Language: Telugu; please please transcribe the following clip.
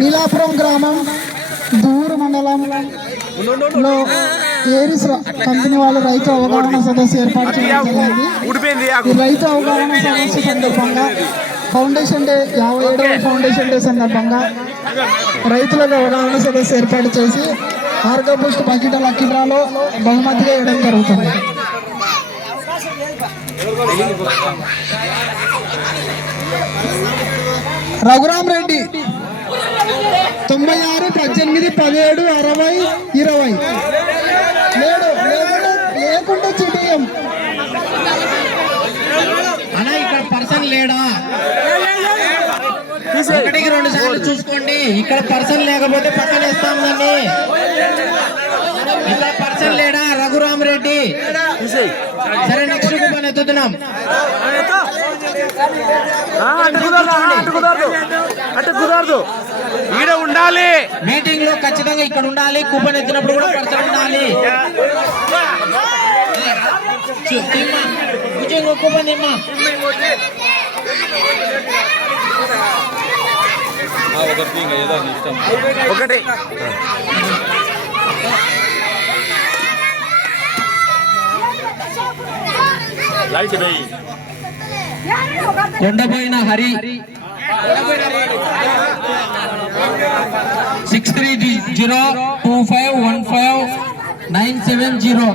నీలాపురం గ్రామం దూరు మండలంలో ఏరిస్ కంపెనీ వాళ్ళు రైతు అవగాహన సదస్సు ఏర్పాటు చేయడం జరిగింది. ఈ రైతు అవగాహన సదస్సు సందర్భంగా ఫౌండేషన్ డే 57వ ఫౌండేషన్ డే సందర్భంగా రైతులకు అవగాహన సదస్సు ఏర్పాటు చేసి ఆర్గో బూస్ట్ బకెట్ లక్కీ డ్రాలో బహుమతిగా ఇవ్వడం జరుగుతుంది. రఘురామ్ రెడ్డి 96 18 17 60 20 లేకుండా చిటిఎం అన్నా ఇక్కడ పర్సన్ లేడా? ఒకటికి 2 సార్లు చూసుకోండి. ఇక్కడ పర్సన్ లేకపోతే పక్కన ఇస్తాం దాన్ని. ఇక్కడ పర్సన్ లేడా? రఘురామ్ రెడ్డి. సరే నెక్స్ట్ కూపన్ ఎత్తుతున్నాం. అంటే కుదరదు, ఈడ ఉండాలి. మీటింగ్ లో ఖచ్చితంగా ఇక్కడ ఉండాలి. కూపన్ ఎత్తినప్పుడు కూడా పర్సన్ ఉండాలి. కూపన్ తిమ్మా. ఒకటి కొండపోయిన హరి 6302515970.